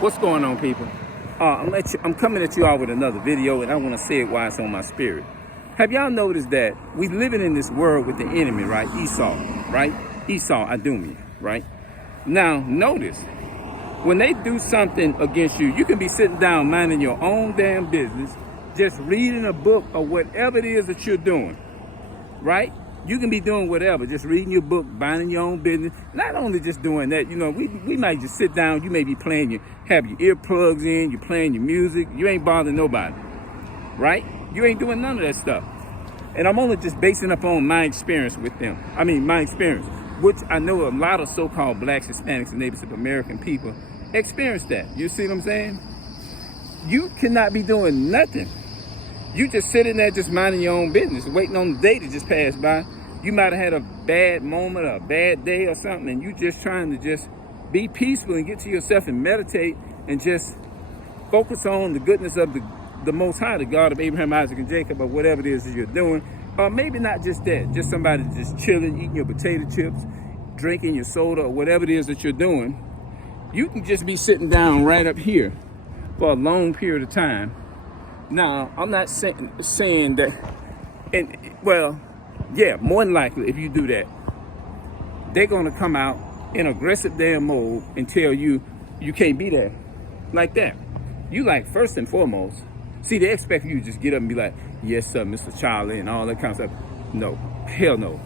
What's going on, people? I'm coming at you all with another video, and I want to say it while it's on my spirit. Have y'all noticed that we living in this world with the enemy, right? Esau, right? Esau, Adumi, right? Now, notice, when they do something against you, you can be sitting down minding your own damn business, just reading a book or whatever it is that you're doing, right? You can be doing whatever, just reading your book, minding your own business. Not only just doing that, we might just sit down, you may be playing have your earplugs in, you're playing your music, you ain't bothering nobody, right? You ain't doing none of that stuff. And I'm only just basing up on my experience with them. My experience, which I know a lot of so-called blacks, Hispanics, and Native American people experience that. You see what I'm saying? You cannot be doing nothing. You just sitting there just minding your own business, waiting on the day to just pass by. You might have had a bad moment or a bad day or something, and you just trying to just be peaceful and get to yourself and meditate and just focus on the goodness of the Most High, the God of Abraham, Isaac, and Jacob, or whatever it is that you're doing. Or maybe not just that, just somebody just chilling, eating your potato chips, drinking your soda, or whatever it is that you're doing. You can just be sitting down right up here for a long period of time. Now, I'm not saying that, more than likely, if you do that, they're going to come out in aggressive damn mode and tell you you can't be there like that. You first and foremost, see, they expect you to just get up and be like, yes, sir, Mr. Charlie, and all that kind of stuff. No, hell no.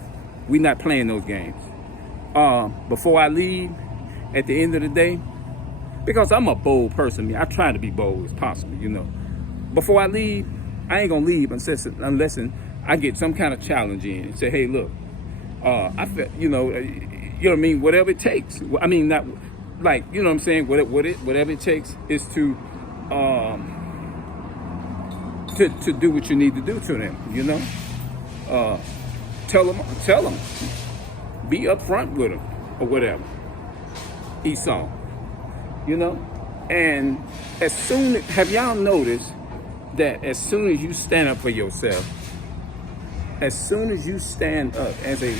We're not playing those games. Before I leave, at the end of the day, because I'm a bold person, I try to be bold as possible, Before I leave, I ain't gonna leave unless I get some kind of challenge in and say, hey, look, I feel, what I mean, whatever it takes. I mean, not like, what I'm saying, whatever it takes is to do what you need to do to them, tell them, be upfront with them or whatever. Esau, and have y'all noticed that as soon as you stand up for yourself, as soon as you stand up as a,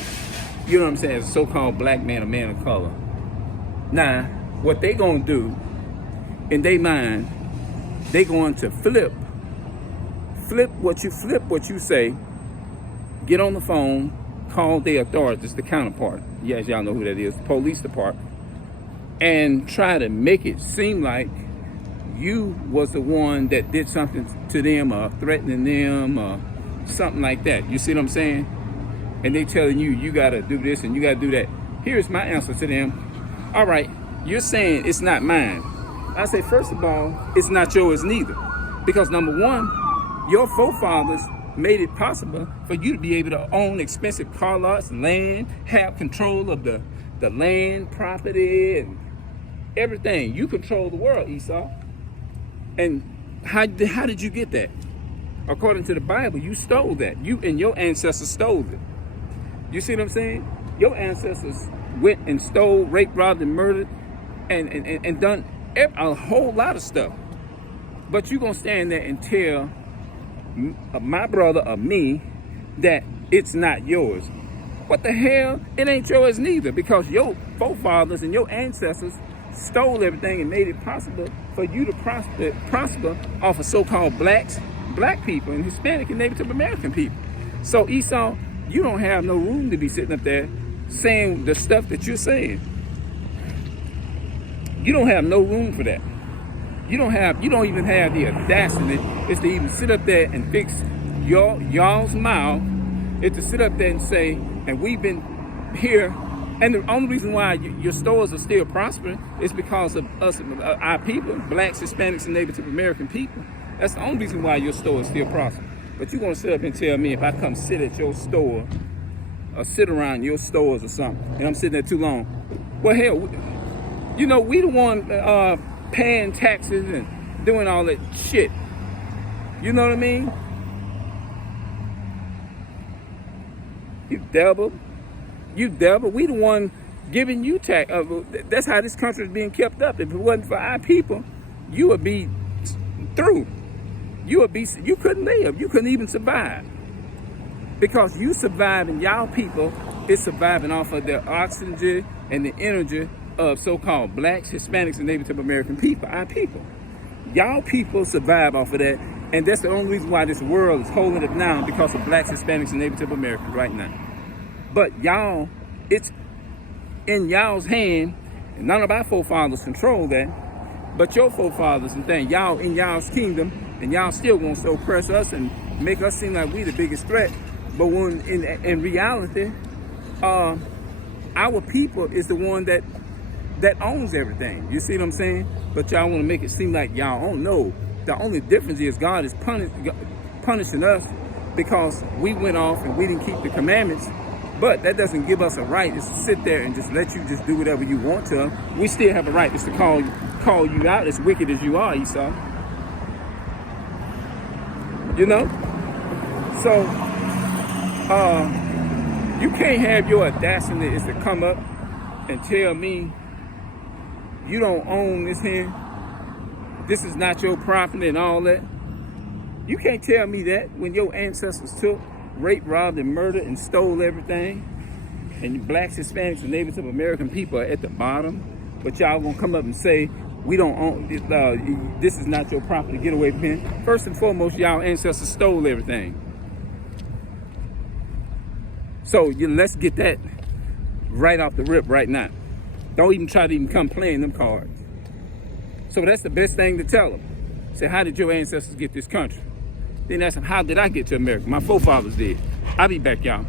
as a so-called black man, a man of color, now, what they gonna do in their mind, they going to flip what you say, get on the phone, call their authorities, the counterpart. Yes, y'all know who that is, the police department, and try to make it seem like you was the one that did something to them or threatening them or something like that. You see what I'm saying? And they telling you got to do this and you got to do that. Here's my answer to them. All right, you're saying it's not mine. I say, first of all, it's not yours neither. Because number one, your forefathers made it possible for you to be able to own expensive car lots, land, have control of the land, property, and everything. You control the world, Esau. And how did you get that? According to the Bible, you stole that. You and your ancestors stole it. You see what I'm saying? Your ancestors went and stole, raped, robbed, and murdered, and done a whole lot of stuff. But you gonna stand there and tell my brother or me that it's not yours. What the hell? It ain't yours neither, because your forefathers and your ancestors stole everything and made it possible for you to prosper off of so-called black people and Hispanic and Native American people. So Esau, you don't have no room to be sitting up there saying the stuff that you're saying. You don't have no room for that. You don't even have the audacity is to even sit up there and fix y'all's mouth, is to sit up there and say, and we've been here. And the only reason why your stores are still prospering is because of us, our people, blacks, Hispanics, and Native American people. That's the only reason why your store is still prospering. But you're going to sit up and tell me if I come sit at your store or sit around your stores or something, and I'm sitting there too long. Well, hell, we the one paying taxes and doing all that shit. You know what I mean? You devil. We the one giving you tax. That's how this country is being kept up. If it wasn't for our people, you would be through. You couldn't live. You couldn't even survive. Because you surviving, y'all people is surviving off of the oxygen and the energy of so-called blacks, Hispanics, and Native American people, our people. Y'all people survive off of that, and that's the only reason why this world is holding it down, because of blacks, Hispanics, and Native Americans right now. But y'all, it's in y'all's hand, and none of our forefathers control that, but your forefathers and things. Y'all in y'all's kingdom, and y'all still want to oppress us and make us seem like we the biggest threat. But when in reality, our people is the one that owns everything. You see what I'm saying? But y'all want to make it seem like y'all don't know. The only difference is God is punishing us because we went off and we didn't keep the commandments. But that doesn't give us a right just to sit there and just let you just do whatever you want to. We still have a right just to call you out as wicked as you are, Esau. You know? So, you can't have your audacity is to come up and tell me you don't own this here. This is not your property and all that. You can't tell me that when your ancestors took, raped, robbed, and murdered and stole everything. And blacks, Hispanics, and Native American people are at the bottom. But y'all gonna come up and say, we don't own, this is not your property, get away from it. First and foremost, y'all ancestors stole everything. So let's get that right off the rip right now. Don't even try to even come playing them cards. So that's the best thing to tell them. Say, how did your ancestors get this country? Then ask them, how did I get to America? My forefathers did. I'll be back, y'all.